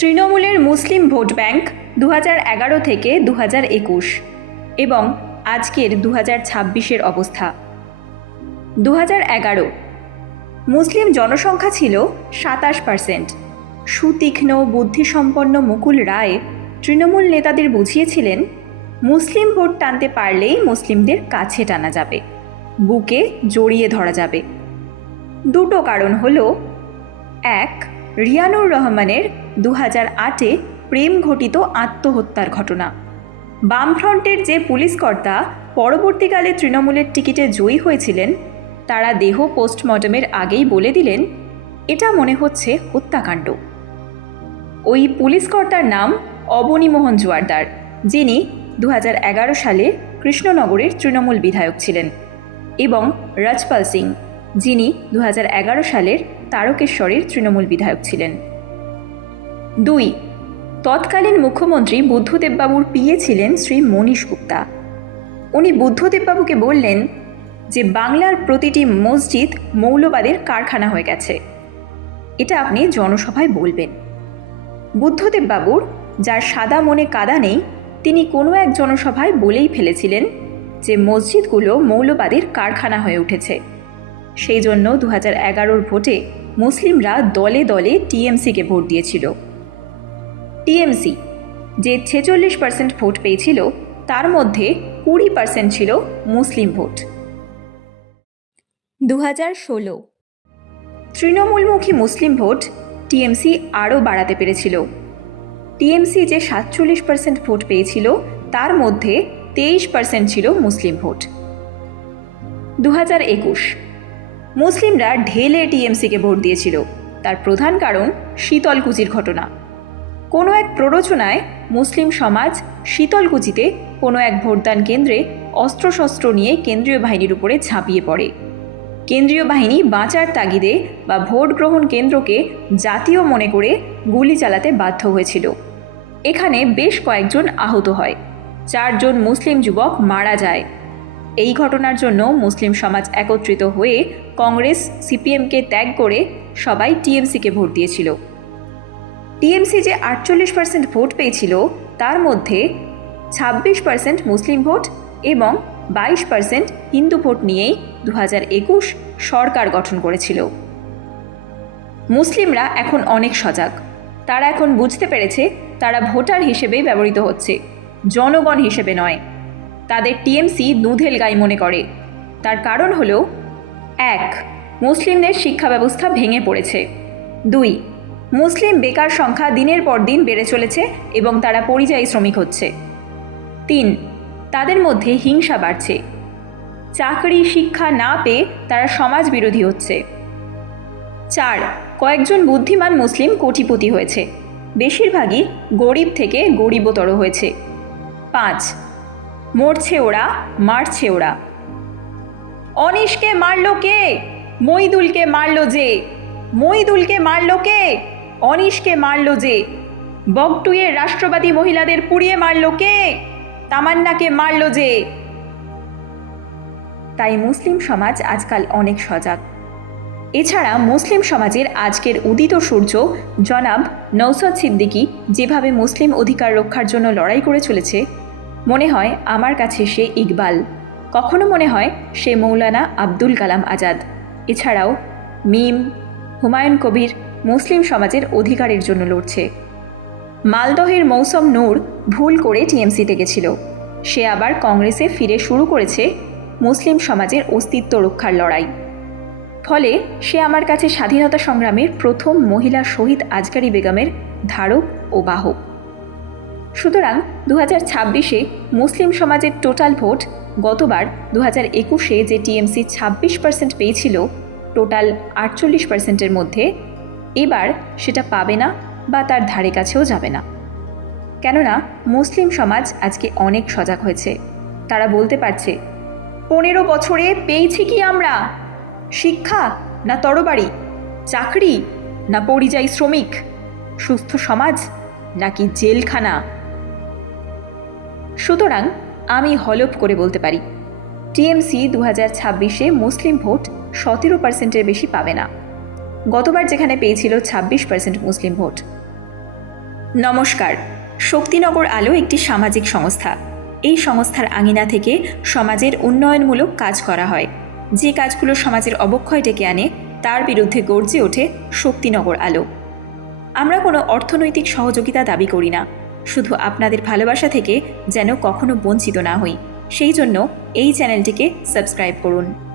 তৃণমূলের মুসলিম vote bank 2011 থেকে 2021 এবং আজকের 2026-এর অবস্থা। 2011 মুসলিম জনসংখ্যা ছিল 27%। সুতীক্ষ্ণ বুদ্ধিসম্পন্ন মুকুল রায় তৃণমূল নেতাদের বুঝিয়েছিলেন, মুসলিম ভোট টানতে পারলেই মুসলিমদের কাছে টানা যাবে, বুকে জড়িয়ে ধরা যাবে। দুটো কারণ হলো, এক, রিয়ানুর রহমানের 2008-এ প্রেম ঘটিত আত্মহত্যার ঘটনা। বামফ্রন্টের যে পুলিশ কর্তা পরবর্তীকালে তৃণমূলের টিকিটে জয়ী হয়েছিলেন, তারা দেহ পোস্টমর্টমের আগেই বলে দিলেন, এটা মনে হচ্ছে হত্যাকাণ্ড। ওই পুলিশ কর্তার নাম অবনীমোহন জোয়ারদার, যিনি 2011 সালে কৃষ্ণনগরের তৃণমূল বিধায়ক ছিলেন, এবং রাজপাল সিং, যিনি 2011 সালের তারকেশ্বরের তৃণমূল বিধায়ক ছিলেন। 2, তৎকালীন মুখ্যমন্ত্রী বুদ্ধদেববাবুর পিএ ছিলেন শ্রী মনীশ গুপ্তা। উনি বুদ্ধদেববাবুকে বললেন যে বাংলার প্রতিটি মসজিদ মৌলবাদের কারখানা হয়ে গেছে, এটা আপনি জনসভায় বলবেন। বুদ্ধদেববাবুর, যার সাদা মনে কাদা নেই, তিনি কোনো এক জনসভায় বলেই ফেলেছিলেন যে মসজিদগুলো মৌলবাদের কারখানা হয়ে উঠেছে। সেই জন্য 2011-র ভোটে মুসলিমরা দলে দলে টিএমসিকে ভোট দিয়েছিল। টিএমসি যে 46% ভোট পেয়েছিল, তার মধ্যে 20% ছিল মুসলিম ভোট। 2016 তৃণমূলমুখী মুসলিম ভোট টিএমসি আরও বাড়াতে পেরেছিল। টিএমসি যে 47% ভোট পেয়েছিল, তার মধ্যে 23% ছিল মুসলিম ভোট। 2021 মুসলিমরা ঢেলে টিএমসিকে ভোট দিয়েছিল। তার প্রধান কারণ শীতলকুচির ঘটনা। কোনো এক প্ররোচনায় মুসলিম সমাজ শীতলকুচিতে কোনো এক ভোটদান কেন্দ্রে অস্ত্রশস্ত্র নিয়ে কেন্দ্রীয় বাহিনীর উপরে ঝাঁপিয়ে পড়ে। কেন্দ্রীয় বাহিনী বাঁচার তাগিদে বা ভোট গ্রহণ কেন্দ্রকে জাতীয় মনে করে গুলি চালাতে বাধ্য হয়েছিল। এখানে বেশ কয়েকজন আহত হয়, 4 জন মুসলিম যুবক মারা যায়। এই ঘটনার জন্য মুসলিম সমাজ একত্রিত হয়ে কংগ্রেস সিপিএমকে ত্যাগ করে সবাই টিএমসিকে ভোট দিয়েছিল। টিএমসি যে 48% ভোট পেয়েছিল, তার মধ্যে 26% মুসলিম ভোট এবং 22% হিন্দু ভোট নিয়েই 2021 সরকার গঠন করেছিল। মুসলিমরা এখন অনেক সজাগ। তারা এখন বুঝতে পেরেছে তারা ভোটার হিসেবেই ব্যবহৃত হচ্ছে, জনগণ হিসেবে নয়। তাদের টিএমসি দুধেল গাই মনে করে। তার কারণ হলো, 1, মুসলিমদের শিক্ষা ব্যবস্থা ভেঙে পড়েছে। 2, মুসলিম বেকার সংখ্যা দিনের পর দিন বেড়ে চলেছে এবং তারা পরিযায়ী শ্রমিক হচ্ছে। 3, তাদের মধ্যে হিংসা বাড়ছে। চাকরি শিক্ষা না পেয়ে তারা সমাজ বিরোধী হচ্ছে। 4, কয়েকজন বুদ্ধিমান মুসলিম কোটিপতি হয়েছে, বেশিরভাগই গরিব থেকে গরিবতর হয়েছে। 5, মরছে ওরা, মারছে ওরা। অনিশকে মারল কে? মইদুলকে মারল যে। মইদুলকে মারল কে? অনিশকে মারল যে। বগটুইয়ের রাষ্ট্রবাদী মহিলাদের পুড়িয়ে মারল কে? তামান্নাকে মারল যে। তাই মুসলিম সমাজ আজকাল অনেক সজাগ। এছাড়া মুসলিম সমাজের আজকের উদিত সূর্য জনাব নওশাদ সিদ্দিকী যেভাবে মুসলিম অধিকার রক্ষার জন্য লড়াই করে চলেছে, মনে হয় আমার কাছে সে ইকবাল, কখনো মনে হয় সে মৌলানা আব্দুল কালাম আজাদ। এছাড়াও মিম, হুমায়ুন কবির মুসলিম সমাজের অধিকারের জন্য লড়ছে। মালদহের মৌসম নূর ভুল করে টিএমসিতে গেছিল, সে আবার কংগ্রেসে ফিরে শুরু করেছে মুসলিম সমাজের অস্তিত্ব রক্ষার লড়াই। ফলে সে আমার কাছে স্বাধীনতা সংগ্রামের প্রথম মহিলা শহীদ আজগারি বেগমের ধারক ও বাহক। সুতরাং 2026-এ মুসলিম সমাজের টোটাল ভোট গতবার 2021-এ যে টিএমসি 26% পেয়েছিল, টোটাল 48%-এর মধ্যে এবার সেটা পাবে না বা তার ধারে কাছেও যাবে না। কেননা মুসলিম সমাজ আজকে অনেক সজাগ হয়েছে। তারা বলতে পারছে, 15 বছরে পেয়েছি কি আমরা? শিক্ষা না তরবারি, চাকরি না পরিযায়ী শ্রমিক, সুস্থ সমাজ নাকি জেলখানা? সুতরাং আমি হলফ করে বলতে পারি, টিএমসি 2026-এ মুসলিম ভোট 17%-এর বেশি পাবে না, গতবার যেখানে পেয়েছিল 26% মুসলিম ভোট। নমস্কার। শক্তিনগর আলো একটি সামাজিক সংস্থা। এই সংস্থার আঙিনা থেকে সমাজের উন্নয়নমূলক কাজ করা হয়। যে কাজগুলো সমাজের অবক্ষয় ডেকে আনে তার বিরুদ্ধে গর্জে ওঠে শক্তিনগর আলো। আমরা কোনো অর্থনৈতিক সহযোগিতা দাবি করি না, শুধু আপনাদের ভালোবাসা থেকে যেন কখনো বঞ্চিত না হই, সেই জন্য এই চ্যানেলটিকে সাবস্ক্রাইব করুন।